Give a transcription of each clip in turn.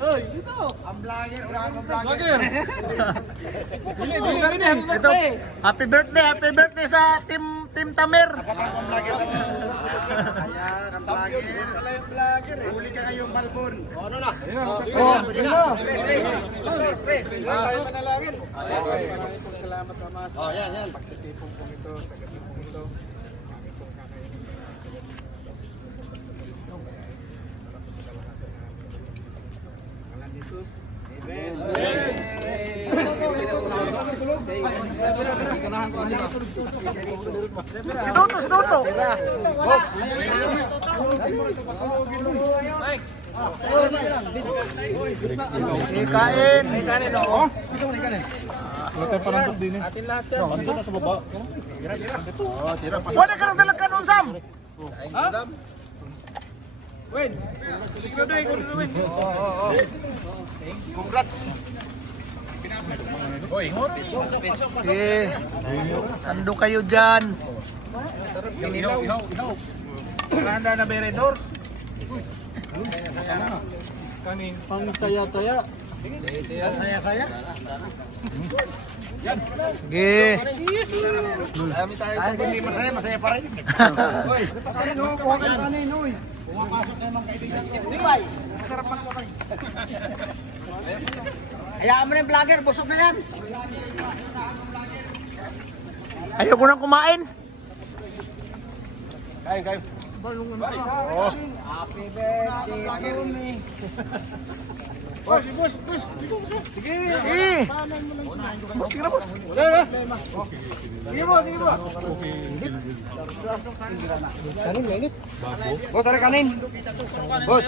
Oy, ito. Ang vlogger, wala akong vlogger. Vlogger. Ito, happy birthday, happy birthday sa Team Team Tamer. Ang vlogger sa Ayan, ang vlogger. Wala yung vlogger eh. Huli ka ngayong balbon. Ano na? Oh, yun na. Pasok. Manalangin. Maraming pong salamat Mas. Oh, yan, yan. Pagtitipong po ito, tagatipong ito. Si Toto, si Toto. Eh, kain. Kanin oh. Atin lahat yan. Ito na sa baba. Wala ka nang dalag ka noon, Sam. Win. Ikaw na, ikaw na, Win. Congrats. Eh, sando kayo dyan. Inaw, inaw, inaw. Kanda na beredor. Kanin. Pang taya-taya. Saya-saya. Sige. Kahit hindi masaya, masaya pa rin. Uy, ano, kuha ka kanin, uy. Pumapasok na mga kaibigan. Masarap pa na Hayaan mo na yung vlogger, busog na yan. Ayoko nang kumain. Kain, kain. Happy birthday to me. Boss, boss, boss. Sige. Eh, bus, sige na, bus. Sige mo, sige mo. Kanin, mainit. Boss, tara kanin. Boss,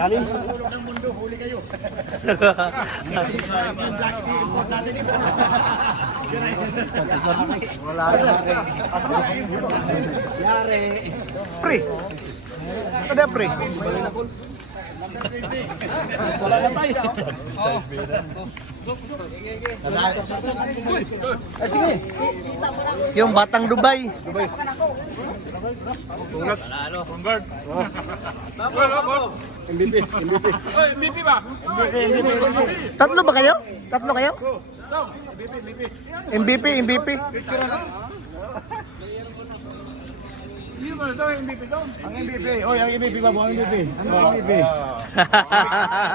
kanin. Hulog ng mundo, huli kayo. Wala Yari. Pre. Ada pre. Wala na tayo. Ay, sige. Yung batang Dubai. MVP, MVP. Oy, MVP ba? MVP, MVP, MVP. Tatlo ba kayo? Tatlo kayo? MVP, MVP. Hindi mo ito, MVP daw. Ang MVP. Oy, ang MVP ba mo? Ang MVP. Ano ang MVP?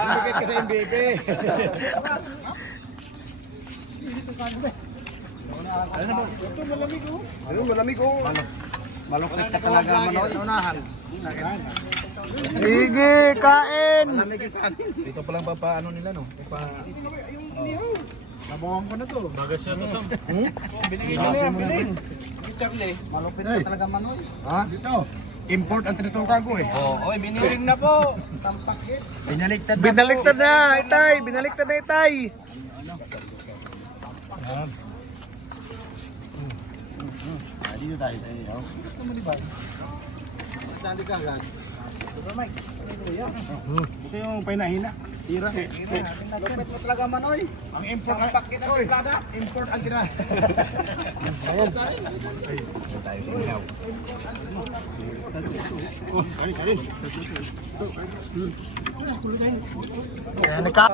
Bigit ka sa MVP. Ano ba? Ito malamig oh. Ano malamig oh. Malupit ka talaga manoy. Unahan. Sige, kain. Dito pa lang pa paano nila no? Pa Nabuhan ko na to. Bagas siya to sam. Binigyan mo na yun. Charlie. Malupit ka talaga manoy. Ha? Dito. Import ang tinutukan ko eh. Oo, oh, oy, biniling na po. Tampakit. Binaliktad na Binaliktad na, itay. Binaliktad na, itay. Ah, dito tayo sa iyo. Gusto mo di ba? Sali ka agad. Buti yung painahina. Tira. Lupit mo talaga manoy. Ang import ang pakit ang plada. Import ang tira. Kanin, kanin. Kaya nagka...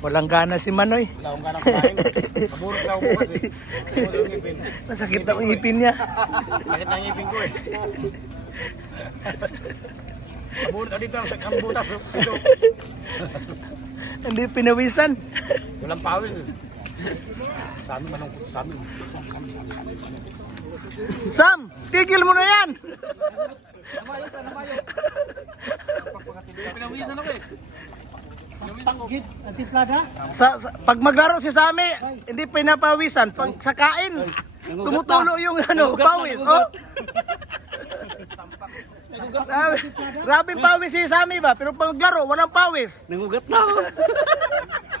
Walang gana si Manoy. Wala akong ganang kumain. Maburot lang ako kasi. Maburot yung ngipin. Masakit ang ipin niya. Sakit ang ngipin ko eh. Maburot dito ang ang butas. oh. Ito. Hindi pinawisan. Walang pawis. Sa amin manong sa amin. Sam, tigil mo na yan. Pinawisan ako eh. Sa, sa pag maglaro si Sami, hindi pinapawisan. Pag sa kain, tumutulo yung ano, pawis. Oh. Sabi, grabe pawis si Sami ba? Pero pag maglaro, walang pawis. Nangugat na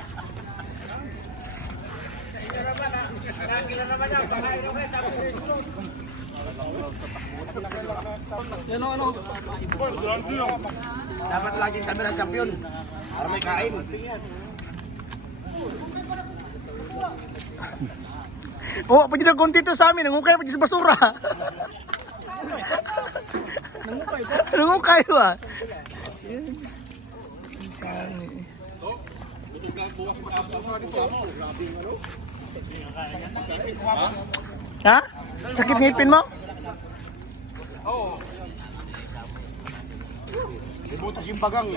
Dapat laging kami ng champion. Para may kain. Oo, pwede na konti to sa amin. Nangukay dyan sa basura. Nangukay ba? Sa amin. Ha? Sakit ngipin mo? Ibutas yung bagang.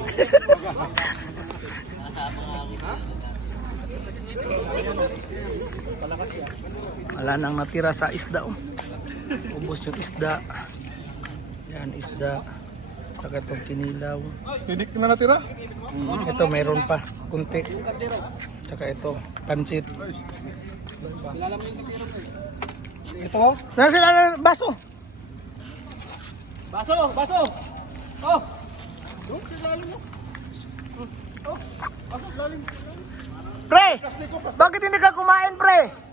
Wala nang natira sa isda. Oh. Ubus yung isda. Yan, isda. Saka itong kinilaw. Hindi ka na natira? Mm, Ito, mayroon pa. Kunti. Saka ito, pansit. Ito? Saan sila na baso? Baso, baso! Oh! Pre! Bakit hindi ka kumain, pre?